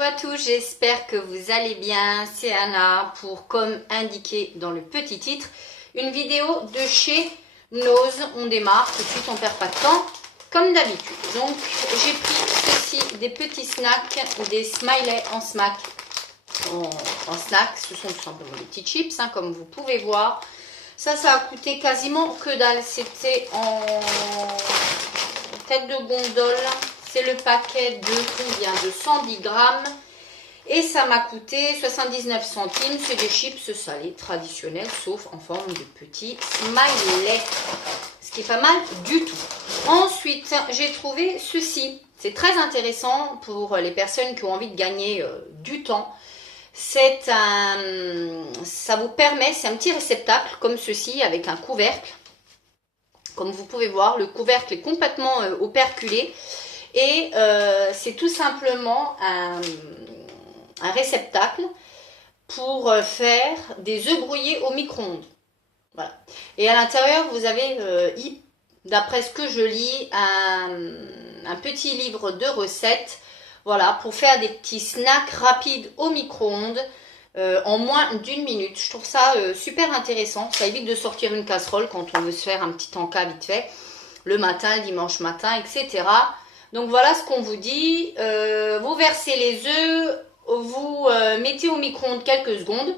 Hello à tous, j'espère que vous allez bien. C'est Anna pour, comme indiqué dans le petit titre, une vidéo de chez Nose. On démarre tout de suite, on perd pas de temps, comme d'habitude. Donc j'ai pris ceci, des petits snacks, des smileys en snack. En snack, ce sont tout simplement des petits chips, hein, comme vous pouvez voir. Ça a coûté quasiment que dalle. C'était en tête de gondole. C'est le paquet de combien? De 110 grammes. Et ça m'a coûté 79 centimes. C'est des chips salés traditionnels, sauf en forme de petits smileys. Ce qui est pas mal du tout. Ensuite, j'ai trouvé ceci. C'est très intéressant pour les personnes qui ont envie de gagner du temps. Ça vous permet, c'est un petit réceptacle comme ceci avec un couvercle. Comme vous pouvez voir, le couvercle est complètement operculé. Et c'est tout simplement un réceptacle pour faire des œufs brouillés au micro-ondes. Voilà. Et à l'intérieur, vous avez, d'après ce que je lis, un petit livre de recettes. Voilà, pour faire des petits snacks rapides au micro-ondes en moins d'une minute. Je trouve ça super intéressant. Ça évite de sortir une casserole quand on veut se faire un petit encas vite fait. Le matin, le dimanche matin, etc. Donc voilà ce qu'on vous dit. Vous versez les œufs, vous mettez au micro-ondes quelques secondes.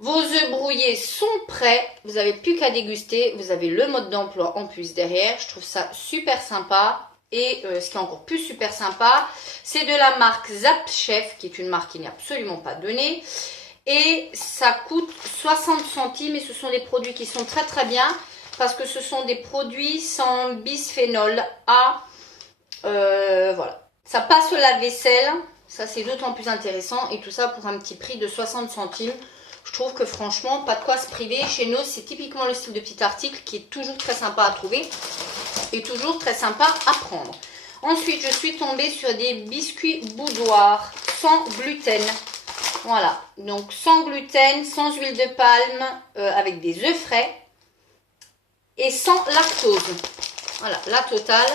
Vos œufs brouillés sont prêts. Vous n'avez plus qu'à déguster. Vous avez le mode d'emploi en plus derrière. Je trouve ça super sympa. Et ce qui est encore plus super sympa, c'est de la marque Zap Chef, qui est une marque qui n'est absolument pas donnée. Et ça coûte 60 centimes et ce sont des produits qui sont très très bien parce que ce sont des produits sans bisphénol A. Voilà, ça passe au lave-vaisselle, ça c'est d'autant plus intéressant et tout ça pour un petit prix de 60 centimes. Je trouve que franchement, pas de quoi se priver. Chez nous, c'est typiquement le style de petit article qui est toujours très sympa à trouver et toujours très sympa à prendre. Ensuite, je suis tombée sur des biscuits boudoir sans gluten. Voilà, donc sans gluten, sans huile de palme, avec des œufs frais et sans lactose. Voilà, la totale.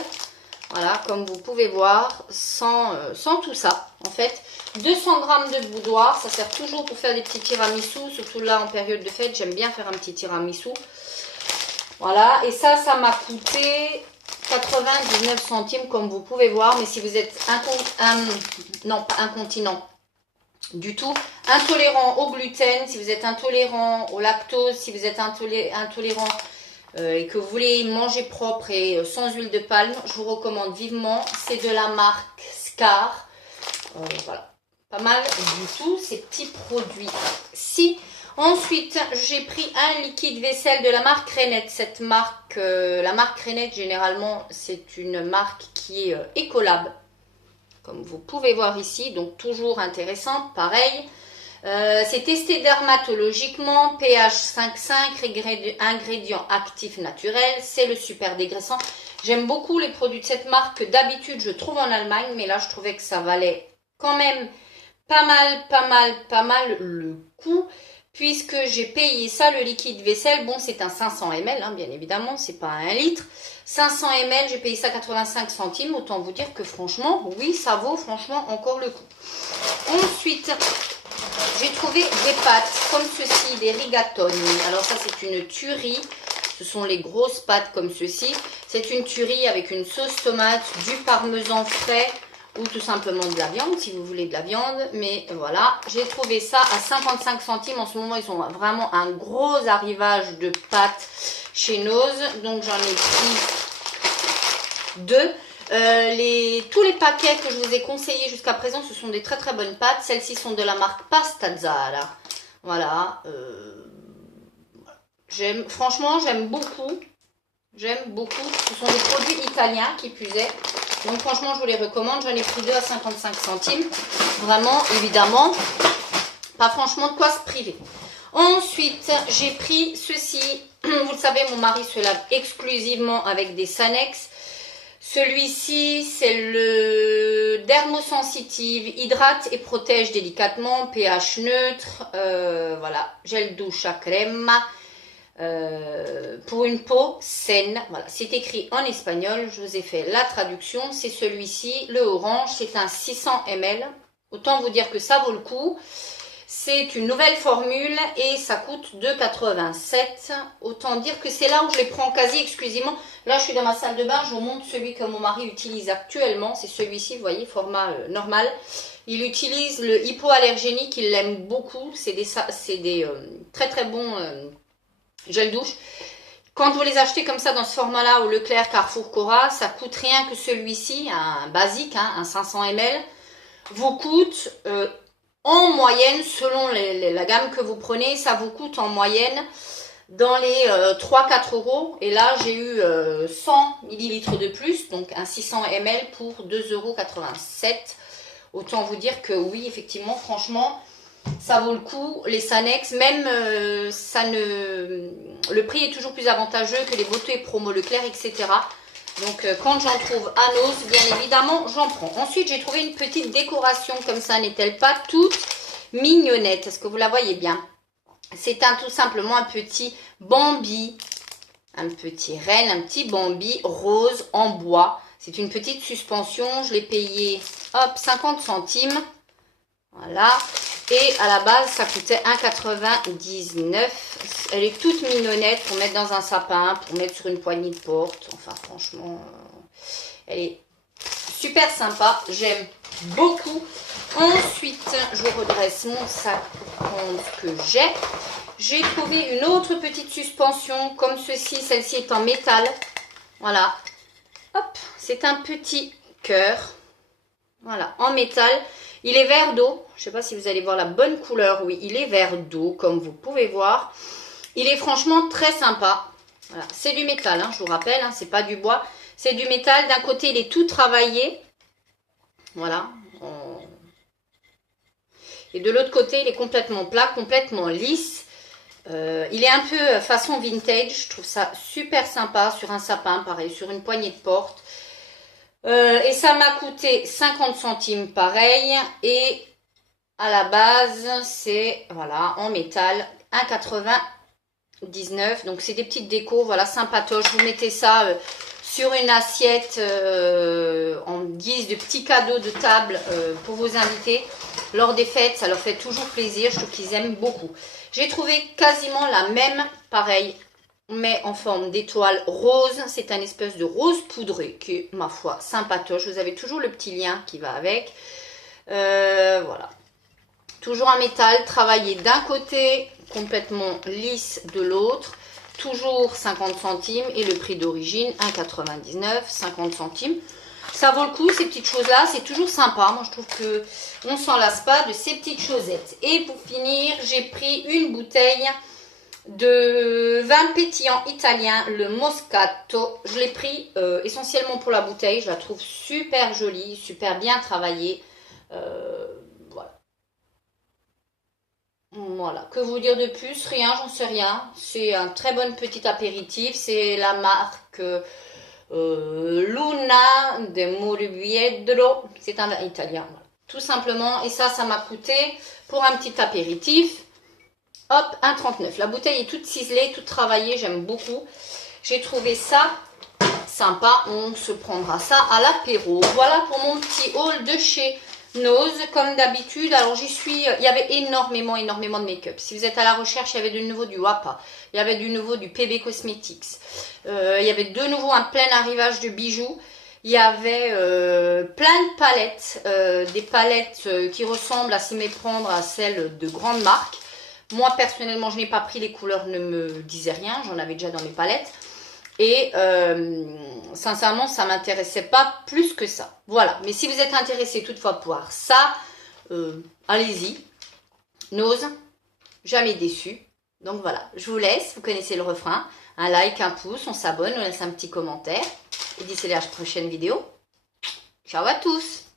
Voilà, comme vous pouvez voir, sans tout ça, en fait. 200 grammes de boudoir, ça sert toujours pour faire des petits tiramisu, surtout là en période de fête, j'aime bien faire un petit tiramisu. Voilà, et ça m'a coûté 99 centimes, comme vous pouvez voir, mais si vous êtes non, pas incontinent du tout, intolérant au gluten, si vous êtes intolérant au lactose, si vous êtes intolérant et que vous voulez manger propre et sans huile de palme, je vous recommande vivement. C'est de la marque Scar. Voilà, pas mal du tout ces petits produits-ci. Ensuite, j'ai pris un liquide vaisselle de la marque Renette. Cette marque, la marque Renette, généralement, c'est une marque qui est Ecolab, comme vous pouvez voir ici. Donc, toujours intéressant, pareil. C'est testé dermatologiquement, pH 5,5, ingrédients actifs naturels, c'est le super dégraissant. J'aime beaucoup les produits de cette marque que d'habitude je trouve en Allemagne, mais là je trouvais que ça valait quand même pas mal le coup, puisque j'ai payé ça, le liquide vaisselle. Bon, c'est un 500 ml, hein, bien évidemment, c'est pas un litre. 500 ml, j'ai payé ça 85 centimes, autant vous dire que franchement, oui, ça vaut franchement encore le coup. Ensuite, j'ai trouvé des pâtes comme ceci, des rigatoni. Alors ça, c'est une tuerie. Ce sont les grosses pâtes comme ceci. C'est une tuerie avec une sauce tomate, du parmesan frais ou tout simplement de la viande si vous voulez de la viande. Mais voilà, j'ai trouvé ça à 55 centimes. En ce moment, ils ont vraiment un gros arrivage de pâtes chez Nose. Donc j'en ai pris deux. Tous les paquets que je vous ai conseillés jusqu'à présent, ce sont des très très bonnes pâtes. Celles-ci sont de la marque Pastazzara. Voilà. Franchement, j'aime beaucoup. J'aime beaucoup. Ce sont des produits italiens qui plus est. Donc franchement, je vous les recommande. J'en ai pris deux à 55 centimes. Vraiment, évidemment, pas franchement de quoi se priver. Ensuite, j'ai pris ceci. Vous le savez, mon mari se lave exclusivement avec des Sanex. Celui-ci, c'est le dermosensitive, hydrate et protège délicatement, pH neutre, voilà, gel douche à crème. pour une peau saine. Voilà, c'est écrit en espagnol, je vous ai fait la traduction. C'est celui-ci, le orange, c'est un 600 ml. Autant vous dire que ça vaut le coup. C'est une nouvelle formule et ça coûte 2,87 €. Autant dire que c'est là où je les prends quasi exclusivement. Là, je suis dans ma salle de bain, je vous montre celui que mon mari utilise actuellement. C'est celui-ci, vous voyez, format normal. Il utilise le hypoallergénique, il l'aime beaucoup. C'est des très très bons gel douche. Quand vous les achetez comme ça dans ce format-là, au Leclerc, Carrefour, Cora, ça coûte rien que celui-ci, un basique, hein, un 500 ml, vous coûte en moyenne, selon la gamme que vous prenez, ça vous coûte en moyenne dans les 3-4 €. Et là, j'ai eu 100 ml de plus, donc un 600 ml pour 2,87 €. Autant vous dire que oui, effectivement, franchement, ça vaut le coup. Les Sanex, même le prix est toujours plus avantageux que les beautés promo Leclerc, etc. Donc quand j'en trouve à Noz, bien évidemment, j'en prends. Ensuite, j'ai trouvé une petite décoration comme ça, n'est-elle pas toute mignonnette? Est-ce que vous la voyez bien? C'est tout simplement un petit Bambi, un petit renne, un petit Bambi rose en bois. C'est une petite suspension, je l'ai payé, hop, 50 centimes. Voilà. Et à la base, ça coûtait 1,99 €. Elle est toute mignonnette pour mettre dans un sapin, pour mettre sur une poignée de porte. Enfin, franchement, elle est super sympa. J'aime beaucoup. Ensuite, je redresse mon sac pour prendre ce que j'ai. J'ai trouvé une autre petite suspension comme ceci. Celle-ci est en métal. Voilà. Hop, c'est un petit cœur. Voilà, en métal. Il est vert d'eau. Je ne sais pas si vous allez voir la bonne couleur. Oui, il est vert d'eau, comme vous pouvez voir. Il est franchement très sympa. Voilà, c'est du métal, hein, je vous rappelle. Hein, c'est pas du bois. C'est du métal. D'un côté, il est tout travaillé. Voilà. Et de l'autre côté, il est complètement plat, complètement lisse. Il est un peu façon vintage. Je trouve ça super sympa sur un sapin, pareil, sur une poignée de porte. Et ça m'a coûté 50 centimes pareil. Et à la base, c'est voilà en métal 1,99 €. Donc c'est des petites décos, voilà, sympatoches. Vous mettez ça sur une assiette en guise de petit cadeau de table pour vos invités. Lors des fêtes, ça leur fait toujours plaisir. Je trouve qu'ils aiment beaucoup. J'ai trouvé quasiment la même, pareil, mais en forme d'étoile rose. C'est un espèce de rose poudré qui est, ma foi, sympatoche. Vous avez toujours le petit lien qui va avec. Voilà. Toujours en métal, travaillé d'un côté, complètement lisse de l'autre. Toujours 50 centimes et le prix d'origine 1,99 €, 50 centimes. Ça vaut le coup, ces petites choses-là, c'est toujours sympa. Moi, je trouve qu'on ne s'en lasse pas de ces petites chosettes. Et pour finir, j'ai pris une bouteille de vin pétillant italien, le Moscato. Je l'ai pris essentiellement pour la bouteille. Je la trouve super jolie, super bien travaillée. Voilà. Voilà. Que vous dire de plus? Rien, j'en sais rien. C'est un très bon petit apéritif. C'est la marque Luna de Murviedro. C'est un vin italien. Voilà. Tout simplement. Et ça m'a coûté pour un petit apéritif. Hop, 1,39 €. La bouteille est toute ciselée, toute travaillée, j'aime beaucoup. J'ai trouvé ça sympa, on se prendra ça à l'apéro. Voilà pour mon petit haul de chez Noz, comme d'habitude. Alors il y avait énormément de make-up. Si vous êtes à la recherche, il y avait du nouveau du Wapa, il y avait du nouveau du PB Cosmetics, il y avait de nouveau un plein arrivage de bijoux. Il y avait plein de palettes, des palettes qui ressemblent à se méprendre à celles de grandes marques. Moi, personnellement, je n'ai pas pris, les couleurs ne me disaient rien. J'en avais déjà dans mes palettes. Et sincèrement, ça ne m'intéressait pas plus que ça. Voilà. Mais si vous êtes intéressé toutefois pour voir ça, allez-y. Noz, jamais déçu. Donc voilà, je vous laisse. Vous connaissez le refrain. Un like, un pouce, on s'abonne, on laisse un petit commentaire. Et d'ici la prochaine vidéo. Ciao à tous!